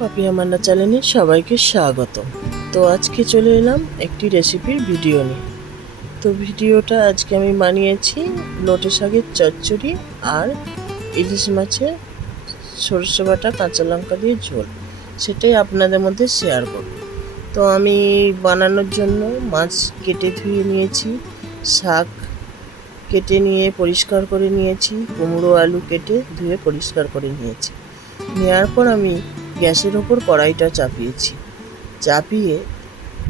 পাপিয়া মান্না চ্যানেলে সবাইকে স্বাগত। তো আজকে চলে এলাম একটি রেসিপির ভিডিও নিয়ে। তো ভিডিওটা আজকে আমি বানিয়েছি লোটে শাকের চচ্চড়ি আর ইলিশ মাছের সরষে বাটা, কাঁচা লঙ্কা দিয়ে ঝোল। সেটাই আপনাদের মধ্যে শেয়ার করব। তো আমি বানানোর জন্য মাছ কেটে ধুয়ে নিয়েছি, শাক কেটে নিয়ে পরিষ্কার করে নিয়েছি, কুমড়ো আলু কেটে ধুয়ে পরিষ্কার করে নিয়েছি। নেওয়ার পর আমি গ্যাসের ওপর কড়াইটা চাপিয়েছি। চাপিয়ে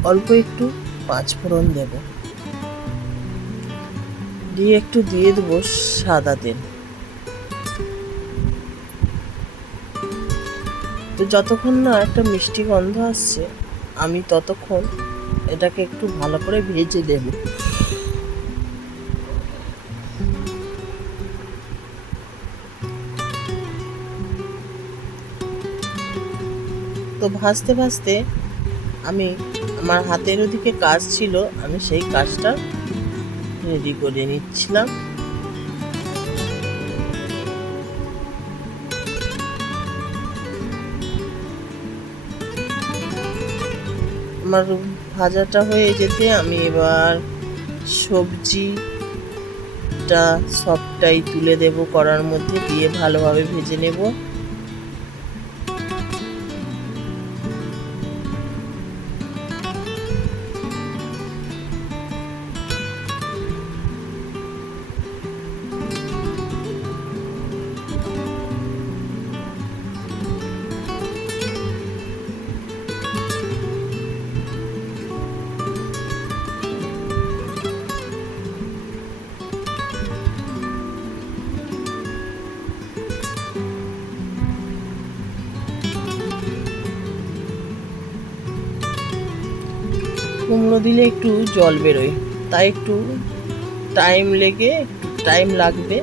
অল্প একটু পাঁচ ফোড়ন দেব। দিয়ে একটু দিয়ে দেবো সাদা তেল। তো যতক্ষণ না একটা মিষ্টি গন্ধ আসছে, আমি ততক্ষণ এটাকে একটু ভালো করে ভেজে দেব তো ভাজতে ভাজতে আমি, আমার হাতের ওদিকে কাজ ছিল, আমি সেই কাজটা রেডি করে নিচ্ছিলাম। আমার ভাজাটা হয়ে যেতে আমি এবার সবজিটা সবটাই তুলে দেব, কড়ার মধ্যে দিয়ে ভালোভাবে ভেজে নেব। কুমড়ো দিলে একটু জল বেরোয়। তাই একটু টাইম লেগে, একটু টাইম লাগবে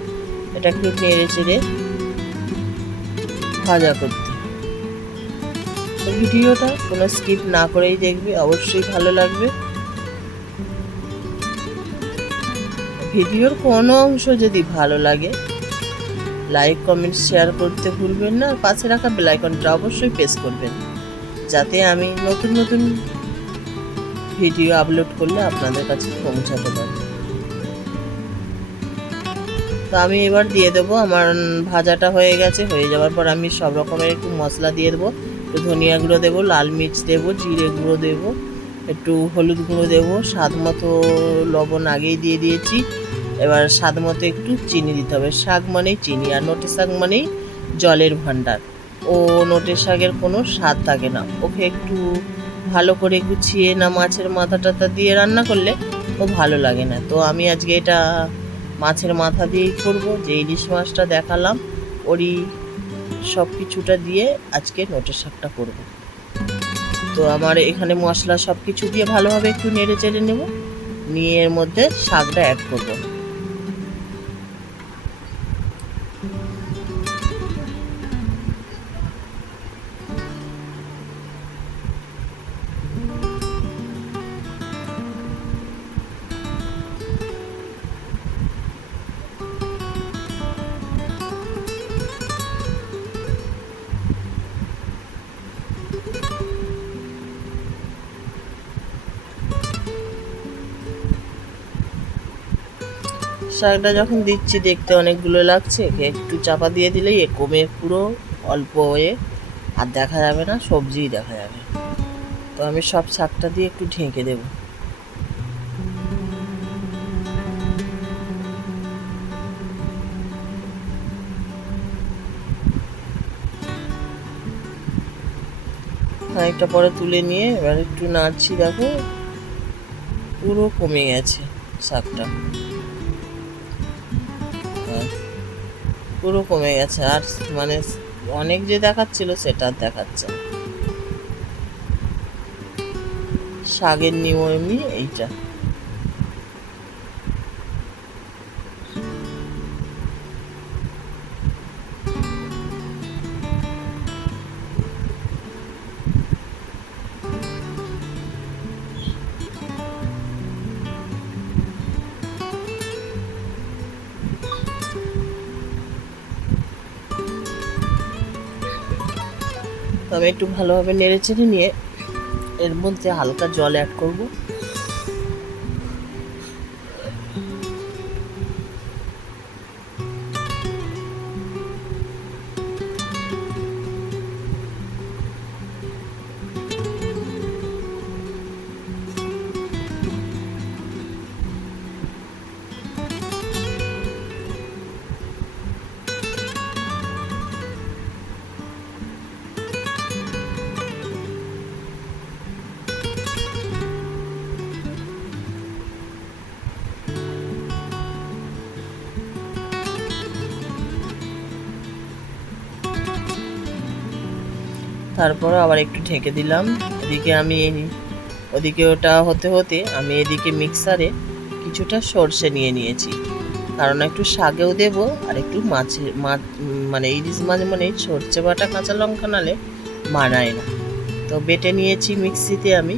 এটাকে নেড়ে চেড়ে ভাজা করতে। ভিডিওটা কোনো স্কিপ না করেই দেখবে, অবশ্যই ভালো লাগবে। ভিডিওর কোনো অংশ যদি ভালো লাগে লাইক কমেন্ট শেয়ার করতে ভুলবেন না। পাশে রাখা বেলাইকনটা অবশ্যই প্রেস করবেন, যাতে আমি নতুন নতুন ভিডিও আপলোড করলে আপনাদের কাছে পৌঁছাতে পারে তো আমি এবার দিয়ে দেবো, আমার ভাজাটা হয়ে গেছে, হয়ে যাওয়ার পর আমি সব রকমের একটু মশলা দিয়ে দেবো। একটু ধনিয়া গুঁড়ো দেবো, লাল মির্চ দেবো, জিরে গুঁড়ো দেবো, একটু হলুদ গুঁড়ো দেবো, স্বাদ মতো লবণ আগেই দিয়ে দিয়েছি। এবার স্বাদ মতো একটু চিনি দিতে হবে। শাক মানেই চিনি, আর নোটে শাক মানেই জলের ভাণ্ডার। ও নোটে শাকের কোনো স্বাদ থাকে না। ওকে একটু ভালো করে গুছিয়ে না মাছের মাথা টাথা দিয়ে রান্না করলে ও ভালো লাগে না। তো আমি আজকে এটা মাছের মাথা দিয়েই করব, যে ইলিশ মাছটা দেখালাম, ওরই সব কিছুটা দিয়ে আজকে নোটের শাকটা করব। তো আমার এখানে মশলা সব কিছু দিয়ে ভালোভাবে একটু নেড়ে চেড়ে নেব, নিয়ে এর মধ্যে শাকটা অ্যাড করব। শাকটা যখন দিচ্ছি, দেখতে অনেকগুলো লাগছে। একটু চাপা দিয়ে দিলেই কমে পুরো অল্প হয়ে আর দেখা যাবে না, সবজিই দেখা যাবে। তো আমি সব শাকটা দিয়ে একটু ঢেকে দেবো। খানিকটা পরে তুলে নিয়ে এবার একটু নাড়ছি, দেখো। পুরো কমে গেছে শাকটা। পুরো কমে গেছে। আর মানে অনেক যে দেখাচ্ছিল সেটা দেখাচ্ছে শাগের নিয়মই এইটা। তো আমি একটু ভালোভাবে নেড়ে চেড়ে নিয়ে এর মধ্যে হালকা জল অ্যাড করব। তারপরে আবার একটু ঢেকে দিলাম। এদিকে আমি ওদিকে ওটা হতে হতে আমি এদিকে মিক্সারে কিছুটা সর্ষে নিয়ে নিয়েছি। কারণ একটু শাকেও দেব আর একটু মাছে মাছ মানে ইলিশ মাছ মানে সর্ষে বাটা কাঁচা লঙ্কা নালে মানায় না। তো বেটে নিয়েছি মিক্সিতে আমি।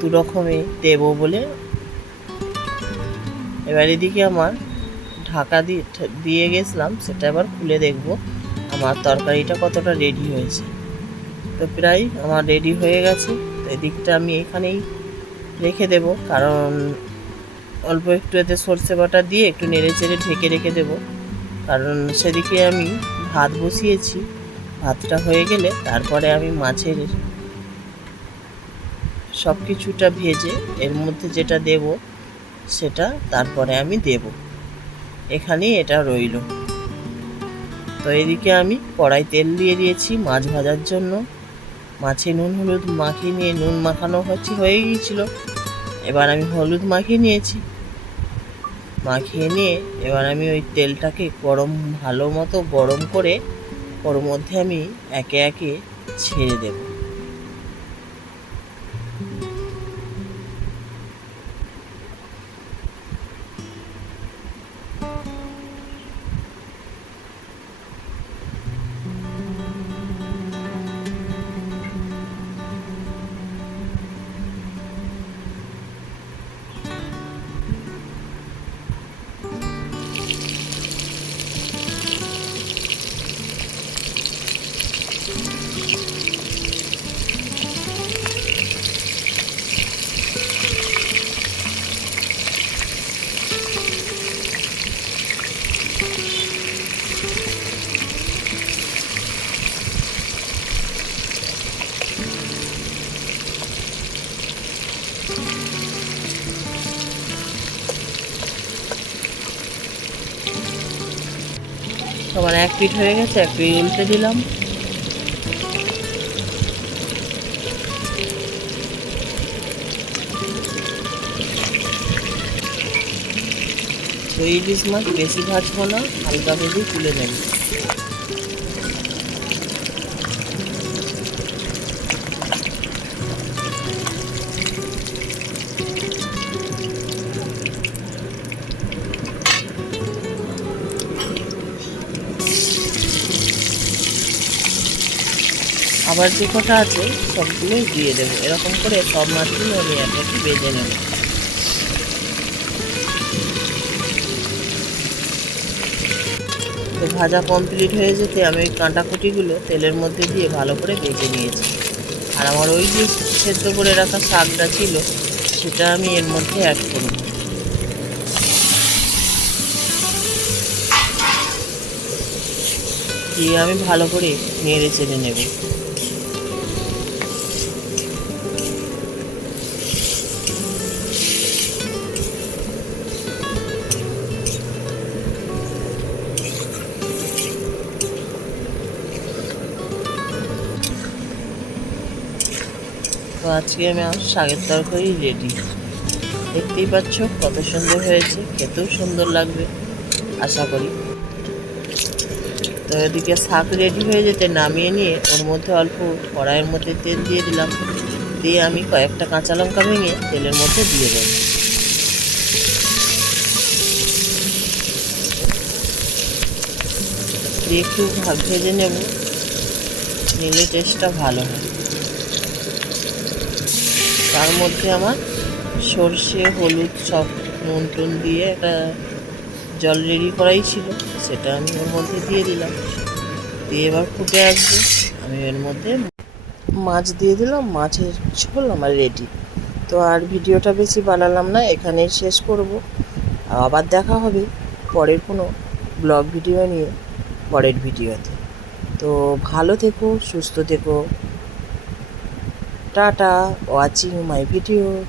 দু রকমে দেবো বলে। এবার এদিকে আমার ঢাকা দিয়ে দিয়ে গেছিলাম, সেটা এবার খুলে দেখব। আমার তরকারিটা কতটা রেডি হয়েছে। তো প্রায় আমার রেডি হয়ে গেছে। তো এদিকটা আমি এখানেই রেখে দেব। কারণ অল্প একটু এতে সর্ষে বাটা দিয়ে একটু নেড়ে চেড়ে ঢেকে রেখে দেব। কারণ সেদিকে আমি ভাত বসিয়েছি। ভাতটা হয়ে গেলে তারপরে আমি মাছের সব কিছুটা ভেজে এর মধ্যে যেটা দেব সেটা তারপরে আমি দেব। এখানেই এটা রইল। তো এদিকে আমি কড়াই তেল দিয়ে দিয়েছি মাছ ভাজার জন্য। মাছে নুন, হলুদ মাখিয়ে নিয়ে নুন মাখানো হচ্ছে হয়ে গিয়েছিল। এবার আমি হলুদ মাখিয়ে নিয়েছি। মাখিয়ে নিয়ে এবার আমি ওই তেলটাকে গরম, ভালো মতো গরম করে ওর মধ্যে আমি একে একে ছেড়ে দেব। তোমার এক পিঠ হয়ে গেছে, এক পিঠ উল্টে দিলাম। তো ইলিশ মাছ বেশি ভাজবো না, হালকা ভেজে তুলে নেব আবার যে কটা আছে, সবগুলোই দিয়ে দেবো। এরকম করে সব মাছগুলো আমি এক একটু বেজে নেব। তো ভাজা কমপ্লিট হয়ে যেতে আমি ওই কাঁটাকুটিগুলো তেলের মধ্যে দিয়ে ভালো করে ভেজে নিয়েছি। আর আমার ওই যে সেদ্ধ করে রাখা শাকটা ছিল, সেটা আমি এর মধ্যে অ্যাড করব। দিয়ে আমি ভালো করে নেড়ে চেড়ে নেব। আজকে আমি আমার শাকের তরকারি রেডি দেখতেই পাচ্ছ কত সুন্দর হয়েছে, খেতেও সুন্দর লাগবে, আশা করি। তো এদিকে শাক রেডি হয়ে যেতে নামিয়ে নিয়ে ওর মধ্যে অল্প কড়াইয়ের মধ্যে তেল দিয়ে দিলাম। দিয়ে আমি কয়েকটা কাঁচা লঙ্কা ভেঙে তেলের মধ্যে দিয়ে দেবো। দিয়ে একটু ভেজে নেব। নিলে টেস্টটা ভালো হয়। তার মধ্যে আমার সর্ষে, হলুদ সব নুন টুন দিয়ে একটা জল রেডি করাই ছিল। সেটা আমি ওর মধ্যে দিয়ে দিলাম। দিয়ে এবার ফুটে আসবে। আমি এর মধ্যে মাছ দিয়ে দিলাম। মাছের ঝোল আমার রেডি তো আর ভিডিওটা বেশি বানালাম না, এখানেই শেষ করব। আবার দেখা হবে পরের কোনো ব্লগ ভিডিও নিয়ে, পরের ভিডিওতে তো ভালো থেকো, সুস্থ থেকো। Tata watching my video.